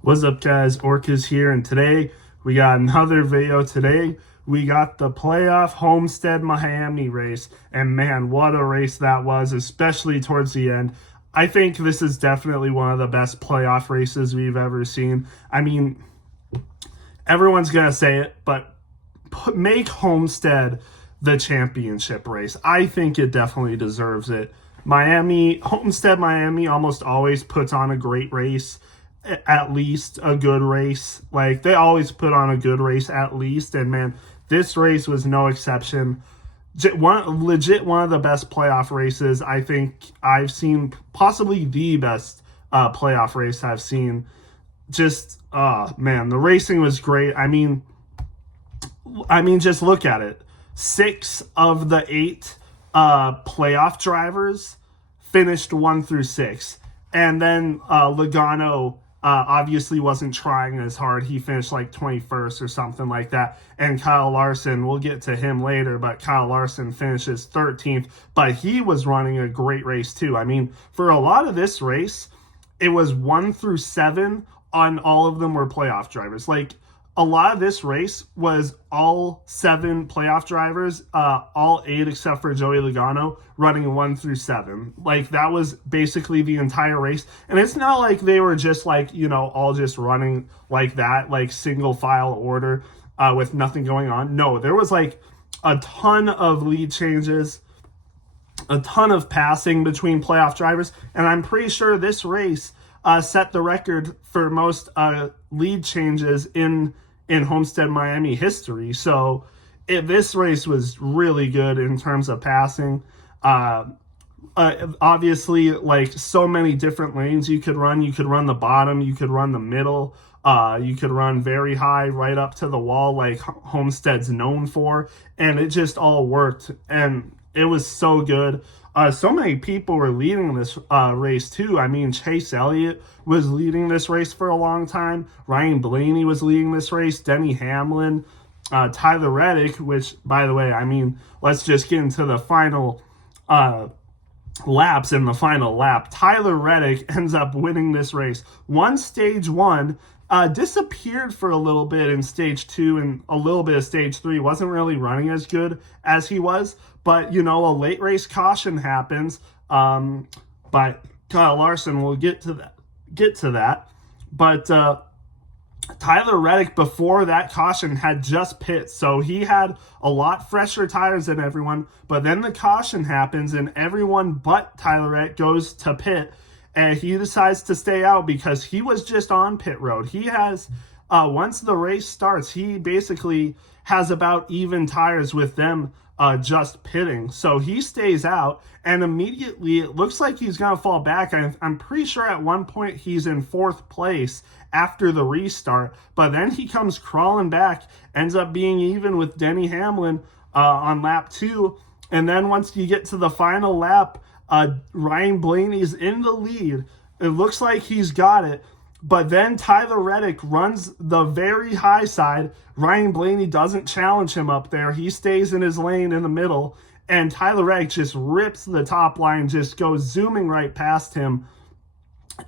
What's up, guys? Orcas here, and today we got another video. Today we got the playoff Homestead-Miami race, and man, what a race that was, especially towards the end. I think this is definitely one of the best playoff races we've ever seen. I mean, everyone's gonna say it, but make Homestead the championship race. I think it definitely deserves it. Homestead-Miami almost always puts on a great race, at least a good race. Like, they always put on a good race at least, and man, this race was no exception. One of the best playoff races I think I've seen, possibly the best playoff race I've seen. Just man, the racing was great. I mean, just look at it. 6 of the 8 playoff drivers finished 1 through 6, and then Logano obviously wasn't trying as hard. He finished like 21st or something like that. And Kyle Larson, we'll get to him later, but Kyle Larson finishes 13th. But he was running a great race too. I mean, for a lot of this race, it was 1 through 7 on all of them were playoff drivers. Like, a lot of this race was all 7 playoff drivers, all 8 except for Joey Logano, running 1 through 7. Like, that was basically the entire race. And it's not like they were just like, all just running like that, like single file order with nothing going on. No, there was like a ton of lead changes, a ton of passing between playoff drivers. And I'm pretty sure this race set the record for most lead changes in Homestead-Miami history. So this race was really good in terms of passing. Obviously, like, so many different lanes you could run. You could run the bottom, you could run the middle, you could run very high right up to the wall like Homestead's known for, and it just all worked, and it was so good. So many people were leading this race too. I mean, Chase Elliott was leading this race for a long time. Ryan Blaney was leading this race. Denny Hamlin, Tyler Reddick, which, by the way, I mean, let's just get into the final laps. In the final lap, Tyler Reddick ends up winning this race. Won stage 1, disappeared for a little bit in stage 2 and a little bit of stage 3. Wasn't really running as good as he was, but a late race caution happens. But Kyle Larson, will get to that. But Tyler Reddick, before that caution, had just pit, so he had a lot fresher tires than everyone. But then the caution happens, and everyone but Tyler Reddick goes to pit, and he decides to stay out because he was just on pit road. He has, once the race starts, he basically has about even tires with them just pitting. So he stays out, and immediately it looks like he's going to fall back. I'm pretty sure at one point he's in 4th place after the restart, but then he comes crawling back, ends up being even with Denny Hamlin on lap 2. And then once you get to the final lap, Ryan Blaney's in the lead. It looks like he's got it. But then Tyler Reddick runs the very high side. Ryan Blaney doesn't challenge him up there. He stays in his lane in the middle. And Tyler Reddick just rips the top line, just goes zooming right past him,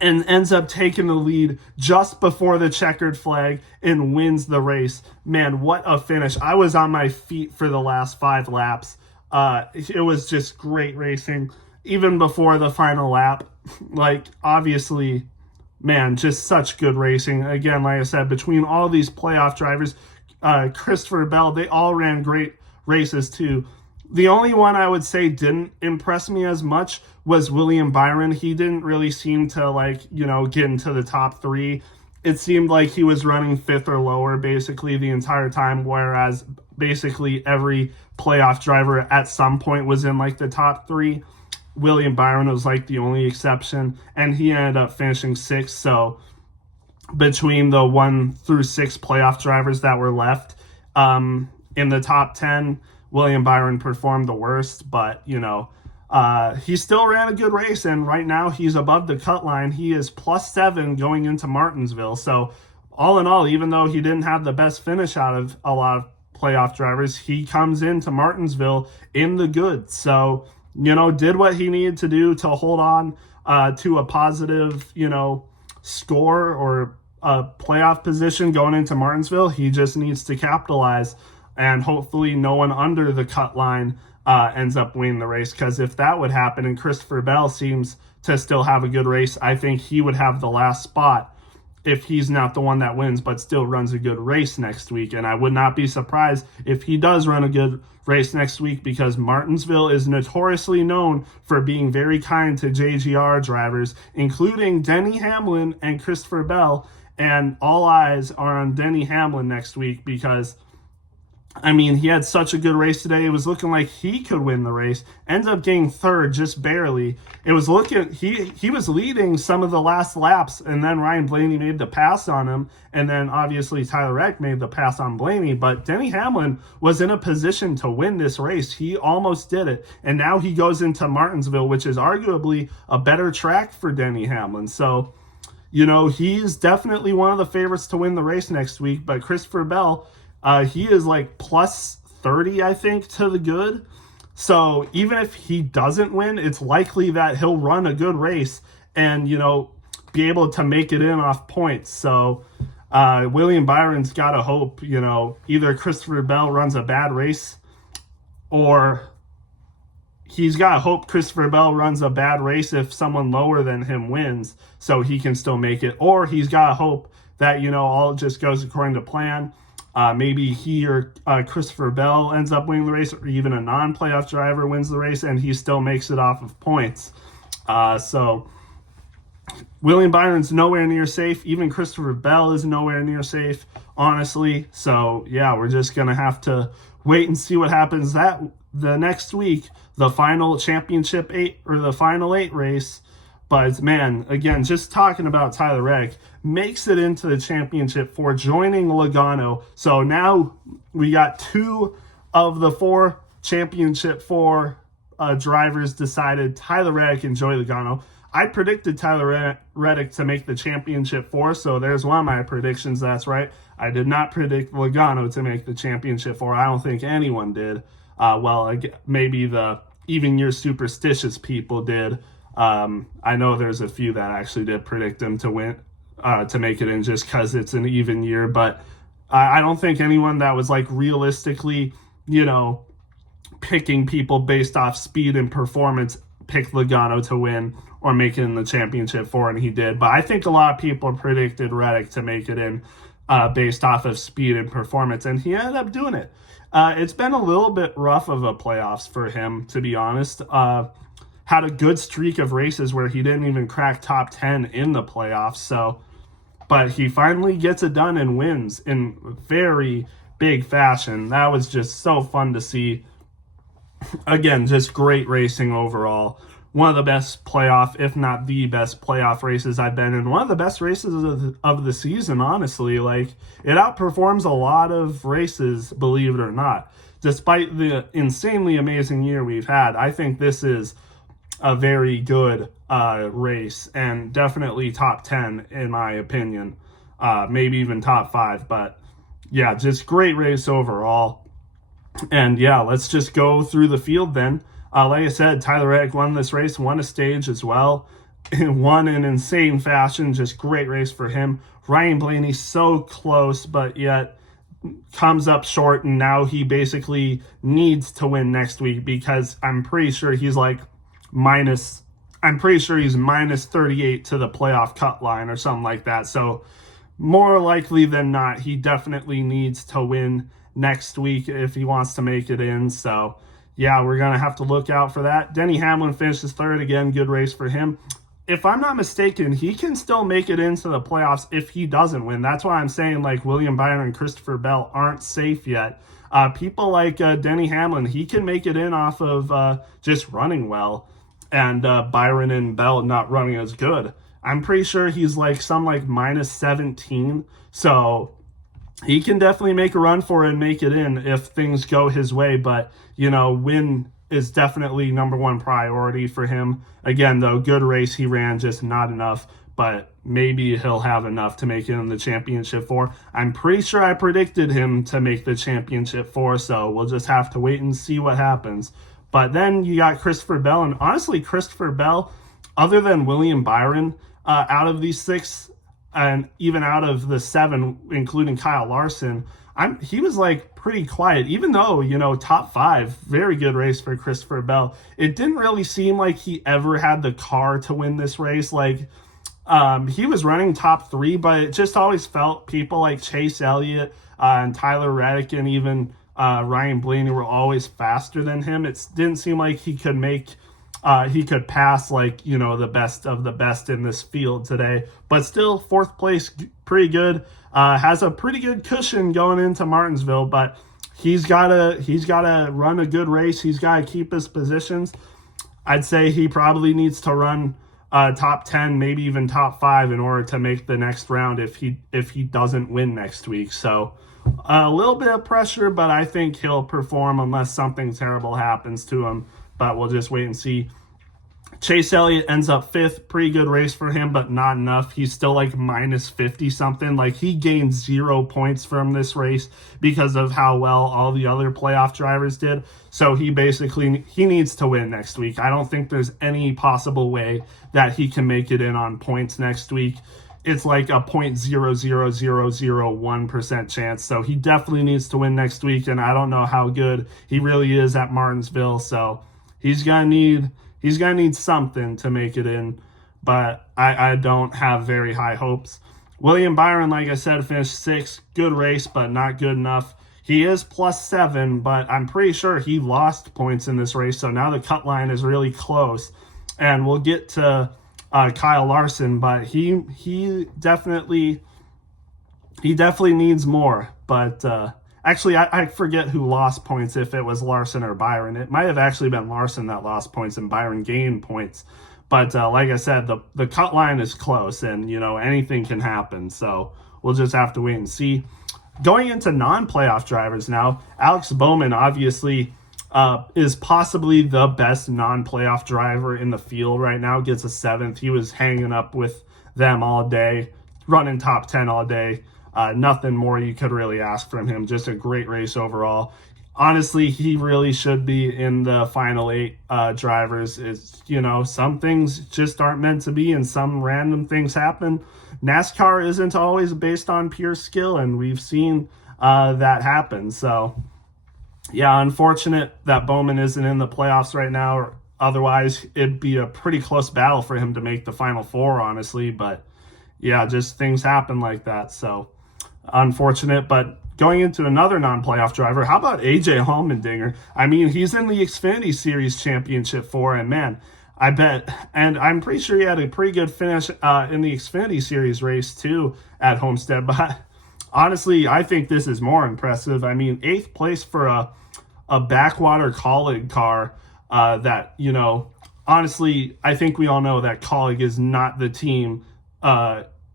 and ends up taking the lead just before the checkered flag and wins the race. Man, what a finish. I was on my feet for the last 5 laps. It was just great racing. Even before the final lap, like, obviously, man, just such good racing. Again, like I said, between all these playoff drivers, Christopher Bell, they all ran great races too. The only one I would say didn't impress me as much was William Byron. He didn't really seem to, get into the top 3. It seemed like he was running 5th or lower basically the entire time, whereas basically every playoff driver at some point was in like the top 3. William Byron was like the only exception, and he ended up finishing 6th. So between the 1 through 6 playoff drivers that were left in the top 10, William Byron performed the worst, but he still ran a good race, and right now he's above the cut line. He is +7 going into Martinsville. So all in all, even though he didn't have the best finish out of a lot of playoff drivers, he comes into Martinsville in the good. So did what he needed to do to hold on to a positive, score or playoff position going into Martinsville. He just needs to capitalize, and hopefully no one under the cut line ends up winning the race, because if that would happen and Christopher Bell seems to still have a good race, I think he would have the last spot if he's not the one that wins but still runs a good race next week. And I would not be surprised if he does run a good race next week, because Martinsville is notoriously known for being very kind to JGR drivers, including Denny Hamlin and Christopher Bell. And all eyes are on Denny Hamlin next week, because I mean, he had such a good race today. It was looking like he could win the race. Ends up getting third, just barely. It was looking, he was leading some of the last laps, and then Ryan Blaney made the pass on him, and then obviously Tyler Reddick made the pass on Blaney. But Denny Hamlin was in a position to win this race. He almost did it, and now he goes into Martinsville, which is arguably a better track for Denny Hamlin. So, you know, he's definitely one of the favorites to win the race next week. But Christopher Bell, he is like plus 30, I think, to the good. So even if he doesn't win, it's likely that he'll run a good race and, you know, be able to make it in off points. So William Byron's got to hope, you know, either Christopher Bell runs a bad race, or he's got to hope Christopher Bell runs a bad race if someone lower than him wins, so he can still make it. Or he's got to hope that, you know, all just goes according to plan. Maybe he or Christopher Bell ends up winning the race, or even a non-playoff driver wins the race and he still makes it off of points. So William Byron's nowhere near safe. Even Christopher Bell is nowhere near safe, honestly. So yeah, we're just going to have to wait and see what happens the next week, the final championship 8 or the final 8 race. But man, again, just talking about Tyler Reddick, makes it into the championship for joining Logano. So now we got 2 of the 4 championship 4 drivers decided. Tyler Reddick and Joey Logano. I predicted Tyler Reddick to make the championship 4, so there's one of my predictions that's right. I did not predict Logano to make the championship 4. I don't think anyone did. Well, maybe the even year superstitious people did. I know there's a few that actually did predict him to win, to make it in just because it's an even year. But I don't think anyone that was like realistically, you know, picking people based off speed and performance picked Logano to win or make it in the championship 4, and he did. But I think a lot of people predicted Reddick to make it in based off of speed and performance, and he ended up doing it. It's been a little bit rough of a playoffs for him, to be honest. Had a good streak of races where he didn't even crack top 10 in the playoffs. So, but he finally gets it done and wins in very big fashion. That was just so fun to see. Again, just great racing overall. One of the best playoff, if not the best playoff races I've been in. One of the best races of the season, honestly. Like, it outperforms a lot of races, believe it or not. Despite the insanely amazing year we've had, I think this is a very good race, and definitely top 10 in my opinion, maybe even top 5. But yeah, just great race overall. And yeah, let's just go through the field then. Like I said, Tyler Reddick won this race, won a stage as well, won in insane fashion. Just great race for him. Ryan Blaney so close, but yet comes up short, and now he basically needs to win next week, because I'm pretty sure he's like minus 38 to the playoff cut line or something like that. So more likely than not, he definitely needs to win next week if he wants to make it in. So yeah, we're going to have to look out for that. Denny Hamlin finishes third again. Good race for him. If I'm not mistaken, he can still make it into the playoffs if he doesn't win. That's why I'm saying like William Byron and Christopher Bell aren't safe yet. People like Denny Hamlin, he can make it in off of just running well. And Byron and Bell not running as good. I'm pretty sure he's like minus 17. So he can definitely make a run for it and make it in if things go his way. But, you know, win is definitely number one priority for him. Again, though, good race he ran, just not enough. But maybe he'll have enough to make it in the championship 4. I'm pretty sure I predicted him to make the championship 4. So we'll just have to wait and see what happens. But then you got Christopher Bell, and honestly, Christopher Bell, other than William Byron, out of these 6, and even out of the 7, including Kyle Larson, he was like pretty quiet, even though, top 5, very good race for Christopher Bell. It didn't really seem like he ever had the car to win this race. Like, he was running top 3, but it just always felt people like Chase Elliott and Tyler Reddick and even Ryan Blaney were always faster than him. It didn't seem like he could pass like, the best of the best in this field today. But still, 4th place, pretty good. Has a pretty good cushion going into Martinsville, but he's gotta run a good race. He's gotta keep his positions. I'd say he probably needs to run top 10, maybe even top 5 in order to make the next round if he doesn't win next week. So a little bit of pressure, but I think he'll perform unless something terrible happens to him. But we'll just wait and see. Chase Elliott ends up 5th. Pretty good race for him, but not enough. He's still like minus 50 something. Like, he gained 0 points from this race because of how well all the other playoff drivers did. So he needs to win next week. I don't think there's any possible way that he can make it in on points next week. It's like a 0.00001% chance. So he definitely needs to win next week, and I don't know how good he really is at Martinsville. So he's gonna need something to make it in, but I don't have very high hopes. William Byron, like I said, finished 6th. Good race, but not good enough. He is +7, but I'm pretty sure he lost points in this race, so now the cut line is really close. And we'll get to Kyle Larson, but he definitely needs more. But actually, I forget who lost points, if it was Larson or Byron. It might have actually been Larson that lost points and Byron gained points. But like I said, the cut line is close, and, anything can happen. So we'll just have to wait and see. Going into non-playoff drivers now, Alex Bowman obviously is possibly the best non-playoff driver in the field right now, gets a 7th. He was hanging up with them all day, running top 10 all day. Nothing more you could really ask from him. Just a great race overall. Honestly, he really should be in the final 8 drivers. It's, some things just aren't meant to be, and some random things happen. NASCAR isn't always based on pure skill, and we've seen that happen. So, yeah, unfortunate that Bowman isn't in the playoffs right now. Otherwise, it'd be a pretty close battle for him to make the final 4, honestly. But, yeah, just things happen like that. So, unfortunate. But going into another non-playoff driver, how about AJ Allmendinger? I mean, he's in the Xfinity Series Championship 4, and man, I bet, and I'm pretty sure he had a pretty good finish in the Xfinity Series race too at Homestead. But honestly, I think this is more impressive. I mean, 8th place for a backwater Colleague car that, honestly, I think we all know that Colleague is not the team,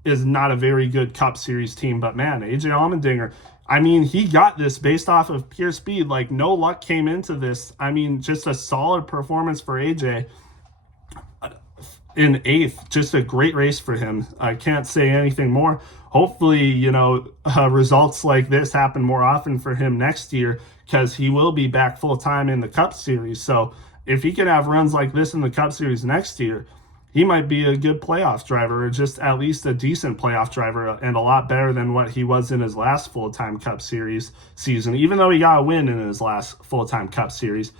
is not a very good Cup Series team. But man, AJ Allmendinger, I mean, he got this based off of pure speed. Like, no luck came into this. I mean, just a solid performance for AJ in 8th. Just a great race for him. I can't say anything more. Hopefully, results like this happen more often for him next year, because he will be back full time in the Cup Series. So if he can have runs like this in the Cup Series next year, he might be a good playoff driver, or just at least a decent playoff driver, and a lot better than what he was in his last full-time Cup Series season. Even though he got a win in his last full-time Cup Series,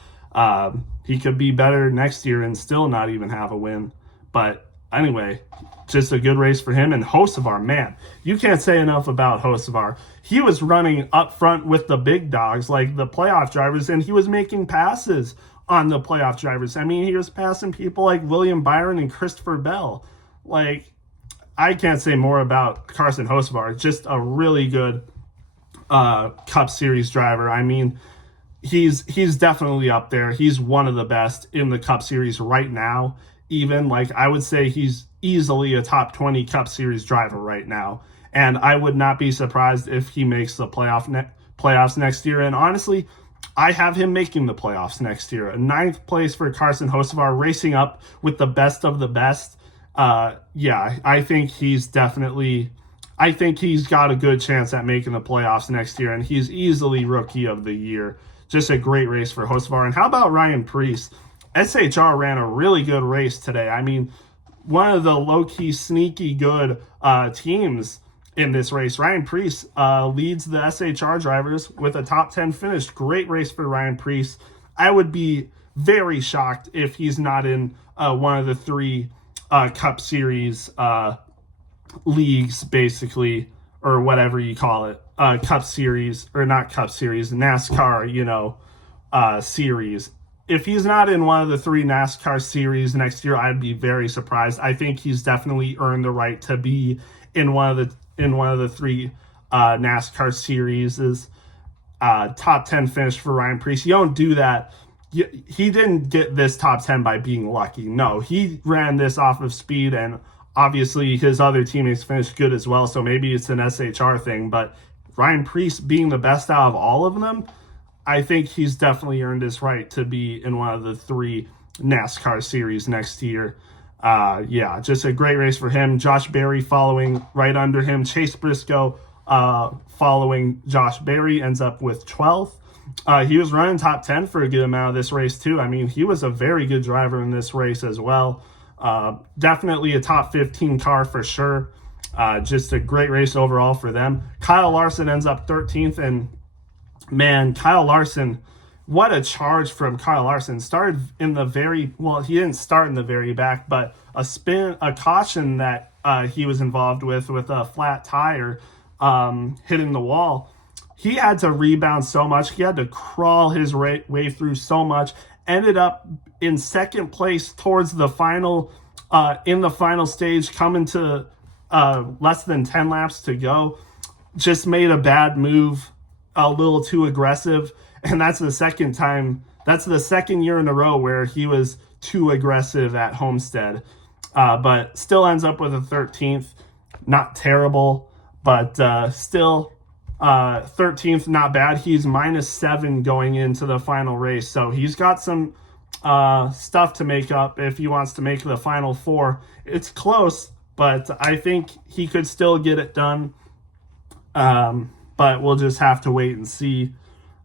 he could be better next year and still not even have a win. But anyway, just a good race for him. And Hocevar, man, you can't say enough about Hocevar. He was running up front with the big dogs, like the playoff drivers, and he was making passes on the playoff drivers. I mean, he was passing people like William Byron and Christopher Bell. Like, I can't say more about Carson Hocevar. Just a really good Cup Series driver. I mean, he's definitely up there. He's one of the best in the Cup Series right now. Even, like, I would say he's easily a top 20 Cup Series driver right now. And I would not be surprised if he makes the playoffs next year. And honestly, I have him making the playoffs next year. A 9th place for Carson Hocevar, racing up with the best of the best. Yeah, I think he's got a good chance at making the playoffs next year, and he's easily Rookie of the Year. Just a great race for Hocevar. And how about Ryan Preece? SHR ran a really good race today. I mean, one of the low-key, sneaky good teams in this race. Ryan Preece leads the SHR drivers with a top 10 finish. Great race for Ryan Preece. I would be very shocked if he's not in one of the three Cup Series leagues, basically, or whatever you call it. Cup Series, or not Cup Series, NASCAR, series. If he's not in one of the three NASCAR series next year, I'd be very surprised. I think he's definitely earned the right to be in one of the three NASCAR series. Top 10 finish for Ryan Preece. You don't do that. He didn't get this top 10 by being lucky. No, he ran this off of speed, and obviously his other teammates finished good as well, so maybe it's an SHR thing, but Ryan Preece being the best out of all of them, I think he's definitely earned his right to be in one of the three NASCAR series next year. Just a great race for him. Josh Berry following right under him. Chase Briscoe following Josh Berry ends up with 12th. He was running top 10 for a good amount of this race too. I mean, he was a very good driver in this race as well. Definitely a top 15 car for sure. Just a great race overall for them. Kyle Larson ends up 13th, and man, Kyle Larson, what a charge from Kyle Larson. Started in the he didn't start in the very back, but a caution that he was involved with a flat tire hitting the wall. He had to rebound so much. He had to crawl his way through so much. Ended up in second place towards the final, in the final stage, coming to less than 10 laps to go. Just made a bad move, a little too aggressive. And that's the second year in a row where he was too aggressive at Homestead. But still ends up with a 13th. Not terrible, but still 13th, not bad. He's -7 going into the final race. So he's got some stuff to make up if he wants to make the final four. It's close, but I think he could still get it done. But we'll just have to wait and see.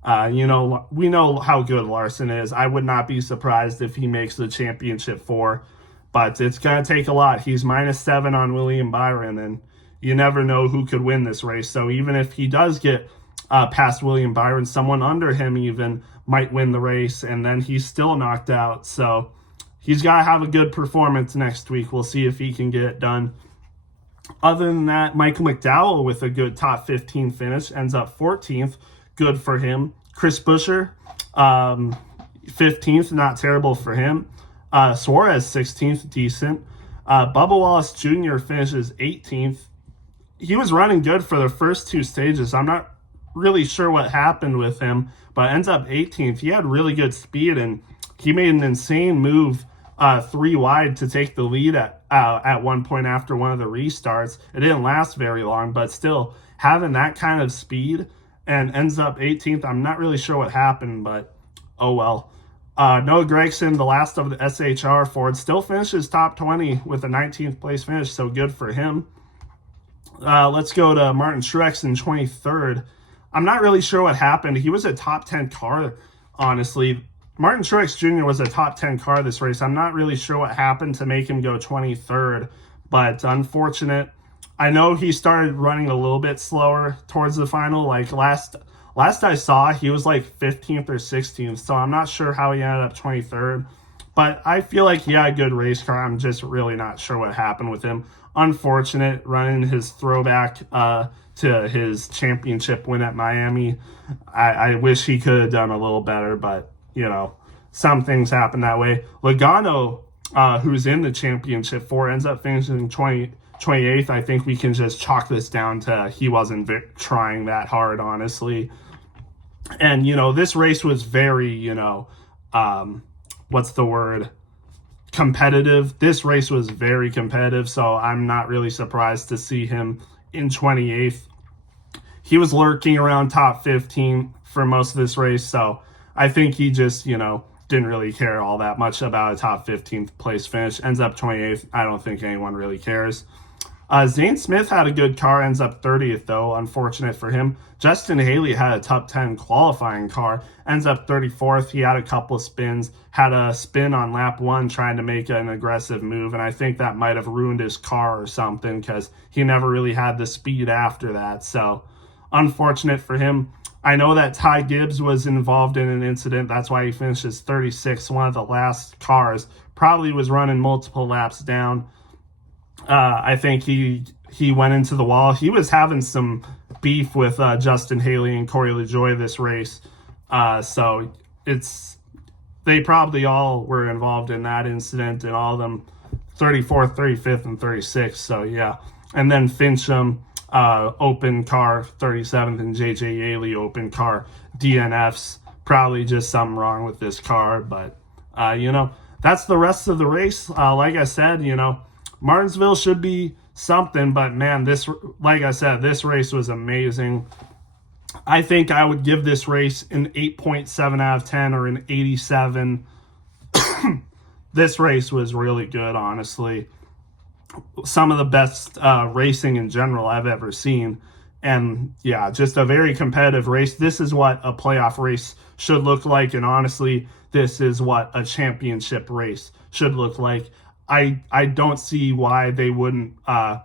We know how good Larson is. I would not be surprised if he makes the championship four, but it's going to take a lot. He's -7 on William Byron, and you never know who could win this race. So even if he does get past William Byron, someone under him even might win the race, and then he's still knocked out. So he's got to have a good performance next week. We'll see if he can get it done. Other than that, Michael McDowell with a good top 15 finish ends up 14th. Good for him. Chris Buescher, 15th, not terrible for him. Suarez, 16th, decent. Bubba Wallace Jr. finishes 18th. He was running good for the first two stages. I'm not really sure what happened with him, but ends up 18th. He had really good speed, and he made an insane move 3 wide to take the lead at one point after one of the restarts. It didn't last very long, but still having that kind of speed, and ends up 18th. I'm not really sure what happened, but oh well. Noah Gragson, the last of the SHR Ford, still finishes top 20 with a 19th place finish, so good for him. Let's go to Martin Truex in 23rd. I'm not really sure what happened. He was a top 10 car, honestly. Martin Truex Jr. was a top 10 car this race. I'm not really sure what happened to make him go 23rd, but unfortunate. I know he started running a little bit slower towards the final. Like last I saw, he was like 15th or 16th, so I'm not sure how he ended up 23rd. But I feel like he had a good race car. I'm just really not sure what happened with him. Unfortunate, running his throwback to his championship win at Miami. I wish he could have done a little better, but, some things happen that way. Logano, who's in the championship four, ends up finishing 28th. I think we can just chalk this down to he wasn't trying that hard, honestly. And, this race was very, competitive. This race was very competitive, so I'm not really surprised to see him in 28th. He was lurking around top 15 for most of this race, so I think he just, didn't really care all that much about a top 15th place finish. Ends up 28th. I don't think anyone really cares. Zane Smith had a good car, ends up 30th though, unfortunate for him. Justin Haley had a top 10 qualifying car, ends up 34th. He had a couple of spins, had a spin on lap 1 trying to make an aggressive move, and I think that might have ruined his car or something because he never really had the speed after that. So unfortunate for him. I know that Ty Gibbs was involved in an incident. That's why he finishes 36th, one of the last cars. Probably was running multiple laps down. I think he went into the wall. He was having some beef with Justin Haley and Corey LaJoie this race. So they probably all were involved in that incident, and all of them 34th, 35th, and 36th. So yeah. And then Fincham, open car 37th, and JJ Yaley open car DNFs. Probably just something wrong with this car, but that's the rest of the race. Like I said, Martinsville should be something, but man, like I said, this race was amazing. I think I would give this race an 8.7 out of 10 or an 87. This race was really good, honestly. Some of the best racing in general I've ever seen. And yeah, just a very competitive race. This is what a playoff race should look like. And honestly, this is what a championship race should look like. I don't see why they wouldn't. I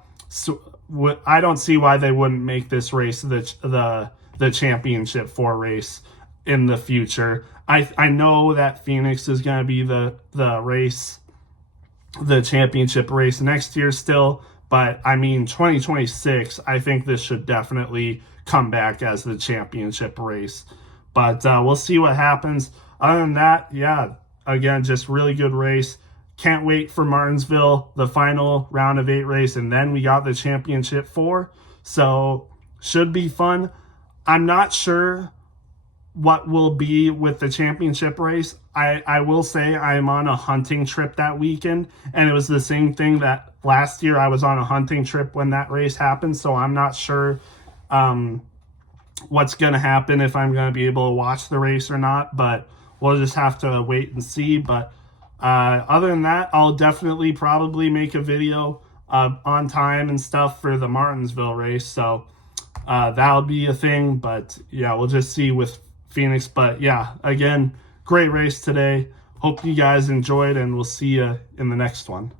don't see why they wouldn't make this race the championship 4 race in the future. I know that Phoenix is going to be the race, the championship race next year still, but I mean 2026, I think this should definitely come back as the championship race. But we'll see what happens. Other than that, yeah, again, just really good race. Can't wait for Martinsville, the final round of 8 race, and then we got the championship 4. So should be fun. I'm not sure what will be with the championship race. I will say I am on a hunting trip that weekend, and it was the same thing that last year I was on a hunting trip when that race happened, so I'm not sure what's going to happen, if I'm going to be able to watch the race or not, but we'll just have to wait and see. But other than that, I'll definitely probably make a video on time and stuff for the Martinsville race, so that'll be a thing. But yeah, we'll just see with Phoenix. But yeah, again, great race today. Hope you guys enjoyed, and we'll see you in the next one.